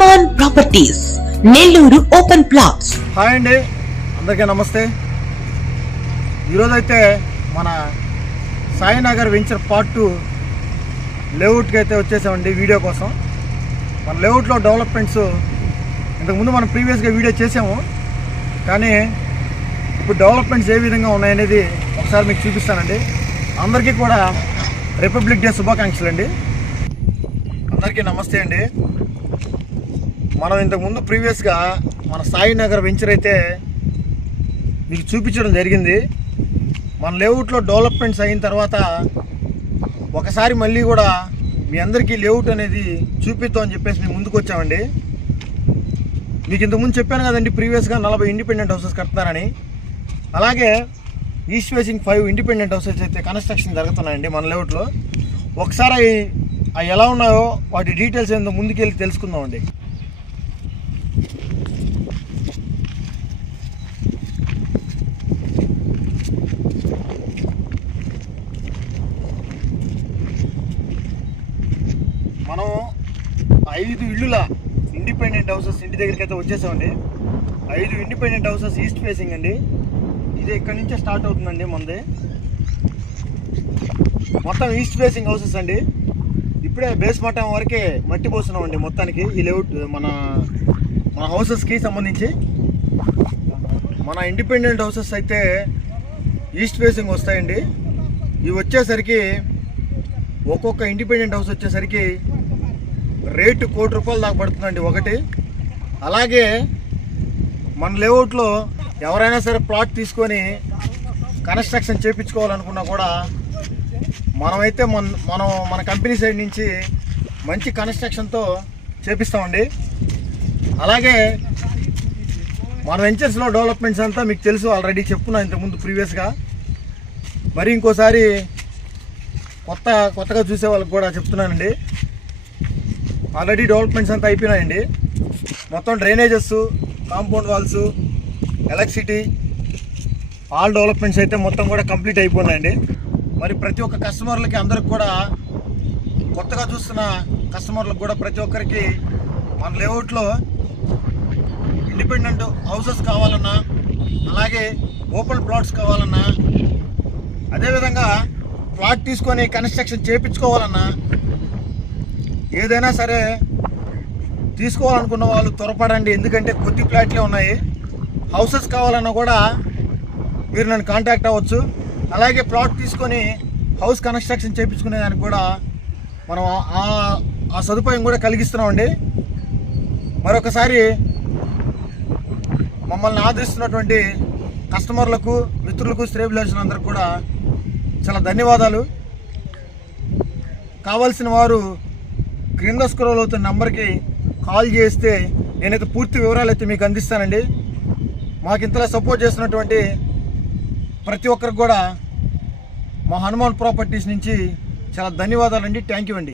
Hanuman properties Nellore open plots. Hi అండి, అందరికీ నమస్తే. ఈరోజు అయితే మన సాయినగర్ వెంచర్ పార్ట్ 2 లేఅవుట్కి అయితే వచ్చేసామండి వీడియో కోసం. మన లేఅవుట్లో డెవలప్మెంట్స్ ఇంతకుముందు మనం ప్రీవియస్గా వీడియో చేసాము, కానీ ఇప్పుడు డెవలప్మెంట్స్ ఏ విధంగా ఉన్నాయనేది ఒకసారి మీకు చూపిస్తానండి. అందరికీ కూడా రిపబ్లిక్ డే శుభాకాంక్షలు అండి. అందరికీ నమస్తే అండి. మనం ఇంతకుముందు ప్రీవియస్గా మన సాయినగర్ వెంచర్ అయితే మీకు చూపించడం జరిగింది. మన లేఅవుట్లో డెవలప్మెంట్స్ అయిన తర్వాత ఒకసారి మళ్ళీ కూడా మీ అందరికీ లేఅవుట్ అనేది చూపిద్దాం అని చెప్పేసి మేము ముందుకు వచ్చామండి. మీకు ఇంతకుముందు చెప్పాను కదండి, ప్రీవియస్గా 40 ఇండిపెండెంట్ హౌసెస్ కడతారని. అలాగే ఈస్ట్ ఫేసింగ్ 5 ఇండిపెండెంట్ హౌసెస్ అయితే కన్స్ట్రక్షన్ జరుగుతున్నాయండి మన లేఅవుట్లో. ఒకసారి అవి ఎలా ఉన్నాయో వాటి డీటెయిల్స్ ఏందో ముందుకెళ్ళి తెలుసుకుందామండి. మనం 5 ఇళ్ళుల ఇండిపెండెంట్ హౌసెస్ ఇంటి దగ్గరికి అయితే వచ్చేసామండి. 5 ఇండిపెండెంట్ హౌసెస్ ఈస్ట్ ఫేసింగ్ అండి. ఇది ఇక్కడి నుంచే స్టార్ట్ అవుతుందండి మనది. మొత్తం ఈస్ట్ ఫేసింగ్ హౌసెస్ అండి. ఇప్పుడే బేస్ మట్టం వరకే మట్టి పోస్తున్నామండి మొత్తానికి ఈ లేఅవుట్ మన హౌసెస్కి సంబంధించి. మన ఇండిపెండెంట్ హౌసెస్ అయితే ఈస్ట్ ఫేసింగ్ వస్తాయండి. ఇవి వచ్చేసరికి ఒక్కొక్క ఇండిపెండెంట్ హౌస్ వచ్చేసరికి రేటు ₹1 కోటి దాకా పడుతుందండి ఒకటి. అలాగే మన లేఅవుట్లో ఎవరైనా సరే ప్లాట్ తీసుకొని కన్స్ట్రక్షన్ చేయించుకోవాలనుకున్నా కూడా మనమైతే మన కంపెనీ సైడ్ నుంచి మంచి కన్స్ట్రక్షన్తో చేపిస్తామండి. అలాగే మన వెంచర్స్లో డెవలప్మెంట్స్ అంతా మీకు తెలుసు, ఆల్రెడీ చెప్పుకున్నాను ఇంతకుముందు ప్రీవియస్గా. మరి ఇంకోసారి కొత్తగా చూసే వాళ్ళకి కూడా చెప్తున్నానండి. ఆల్రెడీ డెవలప్మెంట్స్ అంతా అయిపోయినాయండి. మొత్తం drainages, compound walls, electricity, all developments అయితే మొత్తం కూడా కంప్లీట్ అయిపోయినాయండి. మరి ప్రతి ఒక్క కస్టమర్లకి అందరికి కూడా, కొత్తగా చూస్తున్న కస్టమర్లకు కూడా ప్రతి ఒక్కరికి మన లేఅవుట్లో ఇండిపెండెంట్ హౌసెస్ కావాలన్నా, అలాగే ఓపెన్ ప్లాట్స్ కావాలన్నా, అదేవిధంగా ప్లాట్ తీసుకొని కన్స్ట్రక్షన్ చేయించుకోవాలన్నా, ఏదైనా సరే తీసుకోవాలనుకున్న వాళ్ళు త్వరపడండి. ఎందుకంటే కొద్ది ప్లాట్లే ఉన్నాయి. హౌసెస్ కావాలన్నా కూడా మీరు నన్ను కాంటాక్ట్ అవ్వచ్చు. అలాగే ప్లాట్ తీసుకొని హౌస్ కన్స్ట్రక్షన్ చేయించుకునే దానికి కూడా మనం ఆ సదుపాయం కూడా కలిగిస్తున్నామండి. మరొకసారి మమ్మల్ని ఆదరిస్తున్నటువంటి కస్టమర్లకు, మిత్రులకు, శ్రేభిలాషులందరికీ కూడా చాలా ధన్యవాదాలు. కావాల్సిన వారు క్రింద స్క్రోల్ అవుతున్న నెంబర్కి కాల్ చేస్తే నేనైతే పూర్తి వివరాలు అయితే మీకు అందిస్తానండి. మాకు ఇంతలా సపోర్ట్ చేస్తున్నటువంటి ప్రతి ఒక్కరికి కూడా మా హనుమాన్ ప్రాపర్టీస్ నుంచి చాలా ధన్యవాదాలండి. థ్యాంక్ యూ అండి.